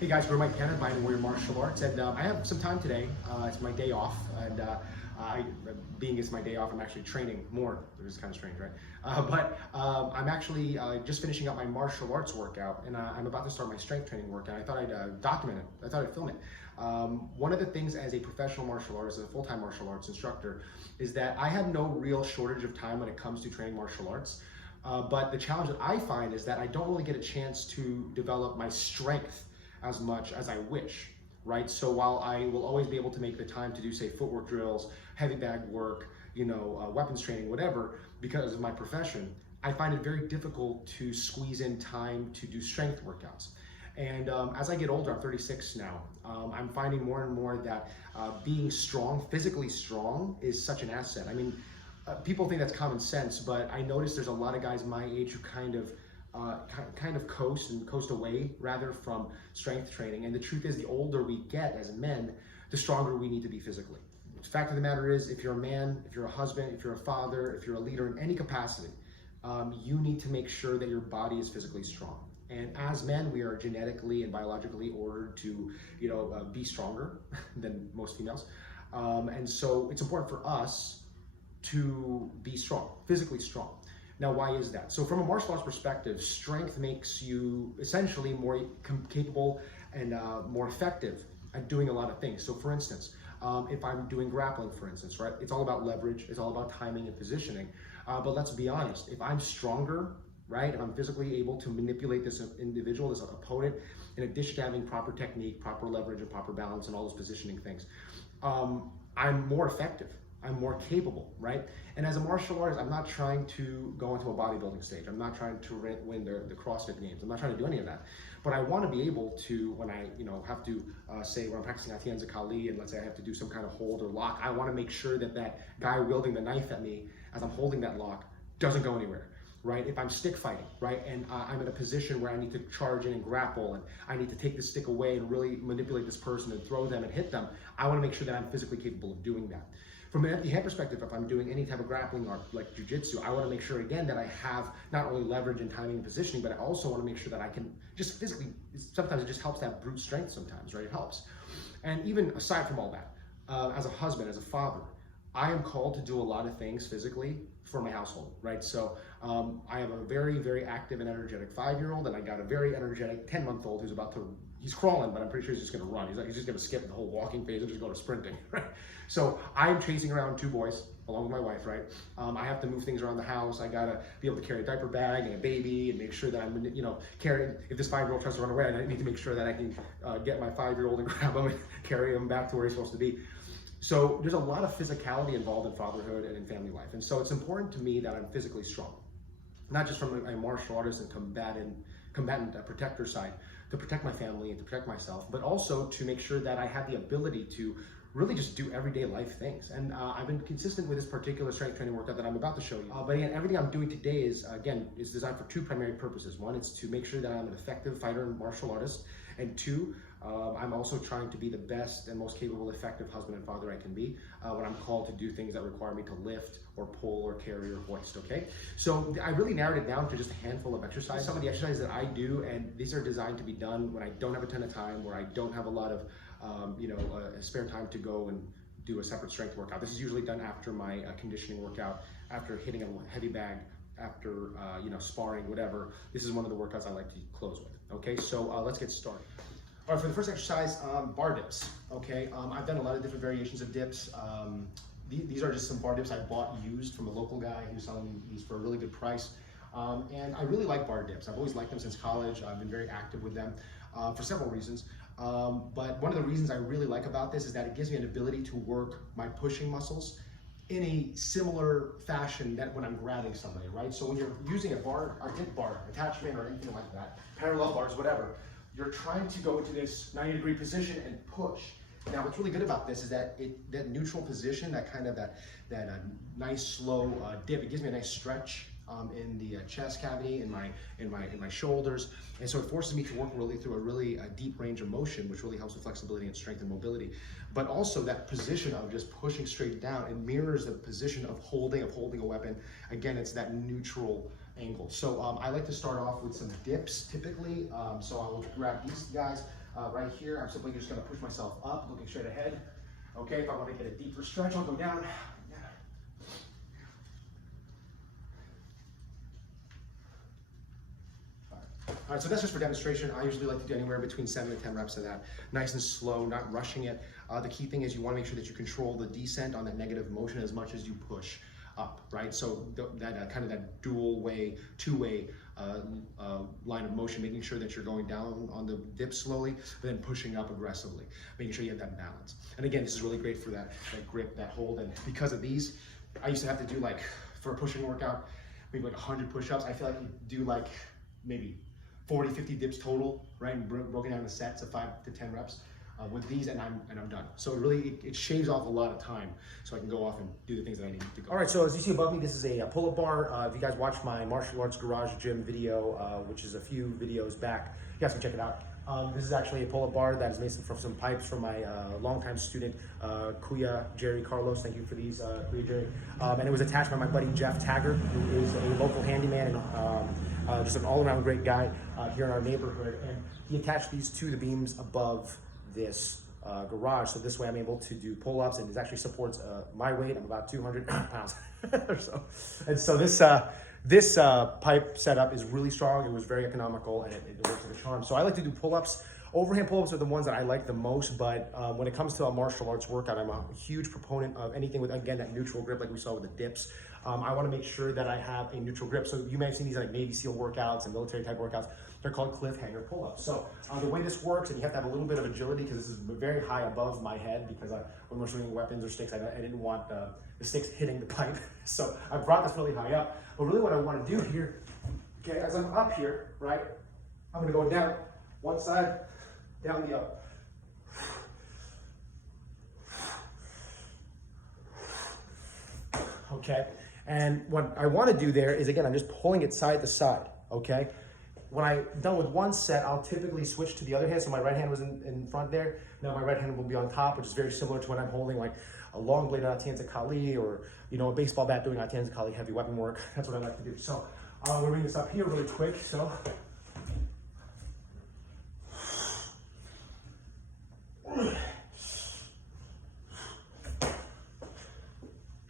Hey guys, we're Mike Cannon, Bayani Warrior Martial Arts, and I have some time today. It's my day off, and being it's my day off, I'm actually training more, which is kind of strange, right? I'm actually just finishing up my martial arts workout, and I'm about to start my strength training workout. I thought I'd document it. I thought I'd film it. One of the things as a professional martial artist, as a full-time martial arts instructor, is that I have no real shortage of time when it comes to training martial arts. But the challenge that I find is that I don't really get a chance to develop my strength as much as I wish, right? So while I will always be able to make the time to do, say, footwork drills, heavy bag work, weapons training, whatever, because of my profession, I find it very difficult to squeeze in time to do strength workouts. And as I get older, I'm 36 now, I'm finding more and more that being strong, physically strong, is such an asset. I mean, people think that's common sense, but I notice there's a lot of guys my age who kind of coast away rather from strength training. And the truth is, the older we get as men, the stronger we need to be physically. The fact of the matter is, if you're a man, if you're a husband, if you're a father, if you're a leader in any capacity, you need to make sure that your body is physically strong. And as men, we are genetically and biologically ordered to, be stronger than most females. And so it's important for us to be strong, physically strong. Now, why is that? So from a martial arts perspective, strength makes you essentially more capable and more effective at doing a lot of things. So for instance, if I'm doing grappling, for instance, right, it's all about leverage, it's all about timing and positioning. But let's be honest, if I'm stronger, right, if I'm physically able to manipulate this individual, this opponent, in addition to having proper technique, proper leverage, and proper balance, and all those positioning things, I'm more effective. I'm more capable, right? And as a martial artist, I'm not trying to go into a bodybuilding stage. I'm not trying to win the CrossFit games. I'm not trying to do any of that. But I want to be able to, when I have to, say, when I'm practicing Atienza Kali, and let's say I have to do some kind of hold or lock, I want to make sure that that guy wielding the knife at me as I'm holding that lock doesn't go anywhere, right? If I'm stick fighting, right, and I'm in a position where I need to charge in and grapple, and I need to take the stick away and really manipulate this person and throw them and hit them, I want to make sure that I'm physically capable of doing that. From an empty hand perspective, if I'm doing any type of grappling art like jiu-jitsu, I want to make sure, again, that I have not only leverage and timing and positioning, but I also want to make sure that I can just physically, sometimes it just helps to have brute strength sometimes, right? It helps. And even aside from all that, as a husband, as a father, I am called to do a lot of things physically for my household, right? So I have a very, very active and energetic 5-year-old, and I got a very energetic 10-month-old who's about to, he's crawling, but I'm pretty sure he's just gonna run. He's just gonna skip the whole walking phase and just go to sprinting, right? So I'm chasing around 2 boys, along with my wife, right? I have to move things around the house. I gotta be able to carry a diaper bag and a baby and make sure that I'm, carrying, if this 5-year-old tries to run away, I need to make sure that I can get my 5-year-old and grab him and carry him back to where he's supposed to be. So there's a lot of physicality involved in fatherhood and in family life. And so it's important to me that I'm physically strong, not just from a martial artist and combatant protector side, to protect my family and to protect myself, but also to make sure that I have the ability to really just do everyday life things. And I've been consistent with this particular strength training workout that I'm about to show you. But again, everything I'm doing today is designed for 2 primary purposes. One, it's to make sure that I'm an effective fighter and martial artist. And 2, I'm also trying to be the best and most capable, effective husband and father I can be when I'm called to do things that require me to lift or pull or carry or hoist, okay? So I really narrowed it down to just a handful of exercises. Some of the exercises that I do, and these are designed to be done when I don't have a ton of time, where I don't have a lot of spare time to go and do a separate strength workout. This is usually done after my conditioning workout, after hitting a heavy bag, after sparring, whatever. This is one of the workouts I like to close with. Okay, so let's get started. All right, for the first exercise, bar dips. Okay, I've done a lot of different variations of dips. These are just some bar dips I bought used from a local guy who's selling these for a really good price. And I really like bar dips. I've always liked them since college. I've been very active with them for several reasons. But one of the reasons I really like about this is that it gives me an ability to work my pushing muscles in a similar fashion that when I'm grabbing somebody, right? So when you're using a dip bar attachment or anything like that, parallel bars, whatever, you're trying to go into this 90-degree position and push. Now, what's really good about this is that that neutral position, that kind of that nice slow dip, it gives me a nice stretch in the chest cavity, in my shoulders, and so it forces me to work really through a really deep range of motion, which really helps with flexibility and strength and mobility. But also that position of just pushing straight down, it mirrors the position of holding a weapon. Again, it's that neutral angle. So I like to start off with some dips typically. So I will grab these guys. right here, I'm simply just gonna push myself up, looking straight ahead. Okay, if I wanna get a deeper stretch, I'll go down. All right, so that's just for demonstration. I usually like to do anywhere between 7 to 10 reps of that. Nice and slow, not rushing it. The key thing is you want to make sure that you control the descent on that negative motion as much as you push up, right? So that kind of that dual way, two-way line of motion, making sure that you're going down on the dip slowly, but then pushing up aggressively, making sure you have that balance. And again, this is really great for that grip, that hold. And because of these, I used to have to do like, for a pushing workout, maybe like 100 push-ups. I feel like you do like maybe 40, 50 dips total, right? And broken down the sets of 5 to 10 reps with these, and I'm done. So it shaves off a lot of time, so I can go off and do the things that I need to go. All right, so as you see above me, this is a pull-up bar. If you guys watched my martial arts garage gym video, which is a few videos back, you guys can check it out. This is actually a pull-up bar that is made from some pipes from my longtime student, Kuya Jerry Carlos. Thank you for these, Kuya Jerry. And it was attached by my buddy Jeff Taggart, who is a local handyman and just an all-around great guy here in our neighborhood. And he attached these to the beams above this garage, so this way I'm able to do pull-ups, and it actually supports my weight. I'm about 200 pounds or so. And so this pipe setup is really strong. It was very economical, and it works like a charm. So I like to do pull-ups. Overhand pull-ups are the ones that I like the most, but when it comes to a martial arts workout, I'm a huge proponent of anything with, again, that neutral grip like we saw with the dips. I want to make sure that I have a neutral grip. So you may have seen these like Navy SEAL workouts and military type workouts. They're called cliffhanger pull-ups. So the way this works, and you have to have a little bit of agility because this is very high above my head, because when we're swinging weapons or sticks, I didn't want the sticks hitting the pipe. So I brought this really high up. But really what I want to do here, okay, as I'm up here, right, I'm going to go down one side, down the other. Okay, and what I want to do there is, again, I'm just pulling it side to side, okay? When I'm done with one set, I'll typically switch to the other hand. So my right hand was in front there. Now my right hand will be on top, which is very similar to when I'm holding like a long blade on Atienza Kali, or a baseball bat doing Atienza Kali heavy weapon work. That's what I like to do. So we're bringing this up here really quick. So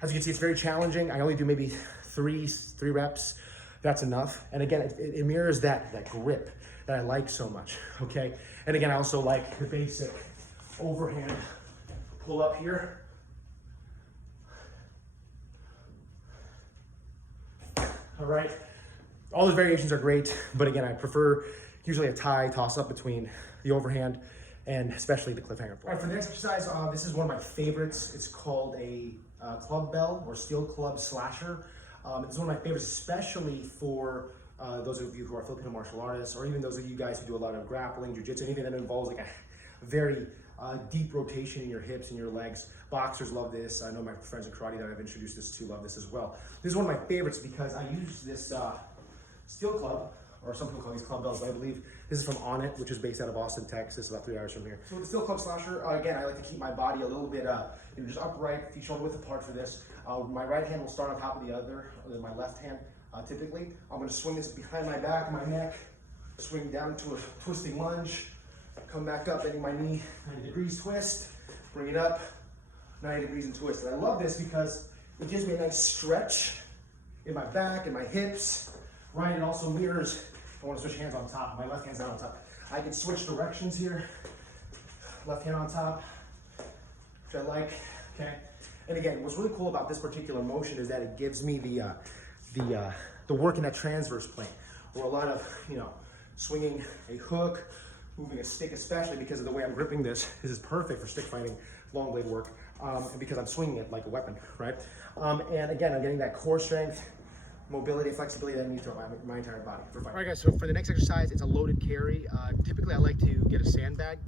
as you can see, it's very challenging. I only do maybe three reps. That's enough. And again, it mirrors that grip that I like so much, okay? And again, I also like the basic overhand pull up here. All right, all those variations are great, but again, I prefer usually a tie toss up between the overhand and especially the cliffhanger pull. All right, for the next exercise, this is one of my favorites. It's called a club bell or steel club slasher. It's one of my favorites, especially for those of you who are Filipino martial artists, or even those of you guys who do a lot of grappling, jiu-jitsu, anything that involves like a very deep rotation in your hips and your legs. Boxers love this. I know my friends in karate that I've introduced this to love this as well. This is one of my favorites because I use this steel club, or some people call these club bells, but I believe this is from On It, which is based out of Austin, Texas, about 3 hours from here. So with the steel club slasher, again, I like to keep my body a little bit just upright, feet shoulder width apart for this. My right hand will start on top of the other, than my left hand, typically. I'm gonna swing this behind my back, my neck, swing down to a twisting lunge, come back up, bending my knee, 90 degrees twist, bring it up, 90 degrees and twist. And I love this because it gives me a nice stretch in my back and my hips, right? It also mirrors, I want to switch hands on top. My left hand's not on top. I can switch directions here. Left hand on top, which I like, okay? And again, what's really cool about this particular motion is that it gives me the work in that transverse plane, where a lot of, swinging a hook, moving a stick, especially because of the way I'm gripping this is perfect for stick fighting, long blade work, and because I'm swinging it like a weapon, right? And again, I'm getting that core strength, mobility, flexibility that I need throughout my entire body for fighting. All right, guys, so for the next exercise, it's a loaded carry. Typically, I like to get a sandbag,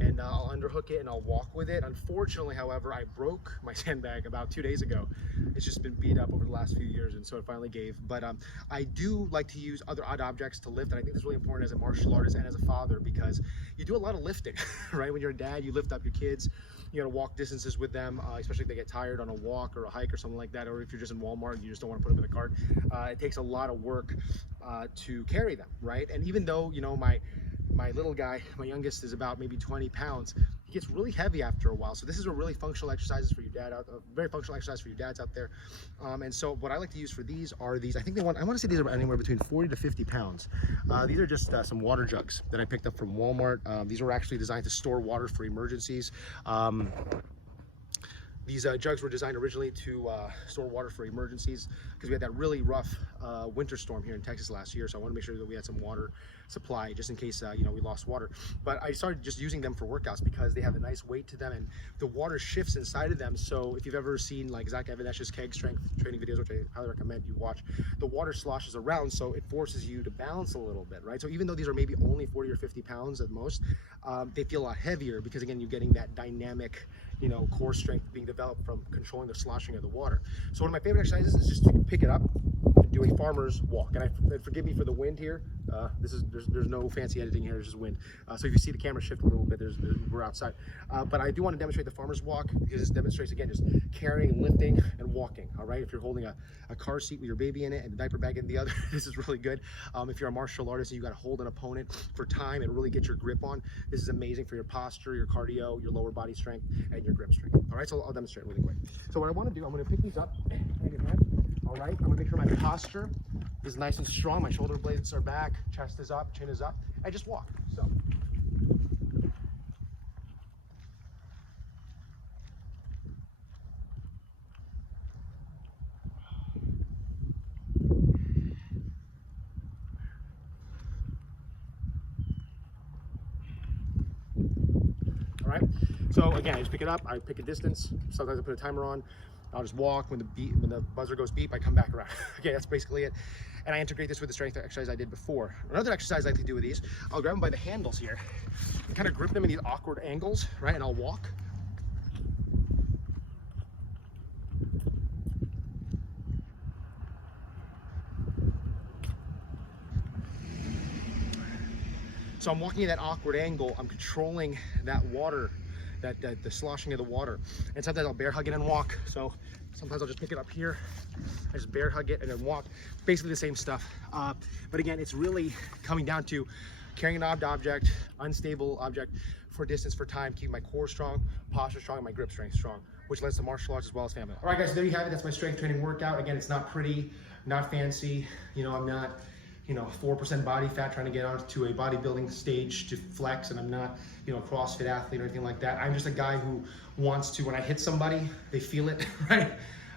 and I'll underhook it and I'll walk with it. Unfortunately, however, I broke my sandbag about 2 days ago. It's just been beat up over the last few years, and so it finally gave. But I do like to use other odd objects to lift, and I think that's really important as a martial artist and as a father, because you do a lot of lifting, right? When you're a dad, you lift up your kids. You gotta walk distances with them, especially if they get tired on a walk or a hike or something like that, or if you're just in Walmart and you just don't want to put them in the cart. It takes a lot of work to carry them, right? And even though, my little guy, my youngest, is about maybe 20 pounds. He gets really heavy after a while. So this is a really functional exercises for your dad very functional exercise for your dads out there. And so what I like to use for these are these, I want to say these are anywhere between 40 to 50 pounds. These are just some water jugs that I picked up from Walmart. These were actually designed to store water for emergencies. These jugs were designed originally to store water for emergencies because we had that really rough winter storm here in Texas last year. So I want to make sure that we had some water supply just in case you know, we lost water. But I started just using them for workouts because they have a nice weight to them and the water shifts inside of them. So if you've ever seen like Zach Evanesh's keg strength training videos, which I highly recommend you watch, the water sloshes around, so it forces you to balance a little bit, right? So even though these are maybe only 40 or 50 pounds at most, they feel a lot heavier because again, you're getting that dynamic, you know, core strength being developed from controlling the sloshing of the water. So one of my favorite exercises is just to pick it up and do a farmer's walk. And forgive me for the wind here. There's no fancy editing here, there's just wind. So if you see the camera shift a little bit, we're outside. But I do want to demonstrate the farmer's walk because this demonstrates, again, just carrying, lifting, and walking, all right? If you're holding a car seat with your baby in it and the diaper bag in the other, this is really good. If you're a martial artist and you got to hold an opponent for time and really get your grip on, this is amazing for your posture, your cardio, your lower body strength, and your grip strength. All right, so I'll demonstrate really quick. So what I want to do, I'm going to pick these up hand in hand. All right, I'm going to make sure my posture is nice and strong. My shoulder blades are back, chest is up, chin is up. I just walk. So. All right, so again, I just pick it up, I pick a distance, sometimes I put a timer on, I'll just walk. When the buzzer goes beep, I come back around. Okay, that's basically it. And I integrate this with the strength exercise I did before. Another exercise I like to do with these, I'll grab them by the handles here and kind of grip them in these awkward angles, right? And I'll walk. So I'm walking at that awkward angle, I'm controlling that water, the sloshing of the water. And sometimes I'll bear hug it and walk. So sometimes I'll just pick it up here, I just bear hug it and then walk. Basically the same stuff. But again, it's really coming down to carrying an object, unstable object for distance, for time, keeping my core strong, posture strong, and my grip strength strong, which lends to martial arts as well as family. All right, guys, so there you have it. That's my strength training workout. Again, it's not pretty, not fancy. You know, I'm not, you know, 4% body fat trying to get onto a bodybuilding stage to flex, and I'm not, you know, a CrossFit athlete or anything like that. I'm just a guy who wants to, when I hit somebody, they feel it, right?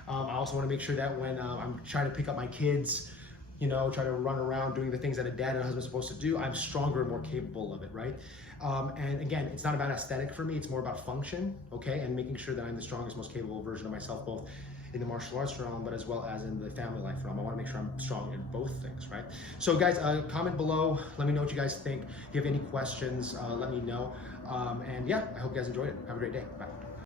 I also want to make sure that when I'm trying to pick up my kids, you know, try to run around doing the things that a dad and a husband are supposed to do, I'm stronger and more capable of it, right? And again, it's not about aesthetic for me, it's more about function, okay? And making sure that I'm the strongest, most capable version of myself, both in the martial arts realm, but as well as in the family life realm. I want to make sure I'm strong in both things, right? So guys, comment below, let me know what you guys think. If you have any questions, let me know. And yeah, I hope you guys enjoyed it. Have a great day. Bye.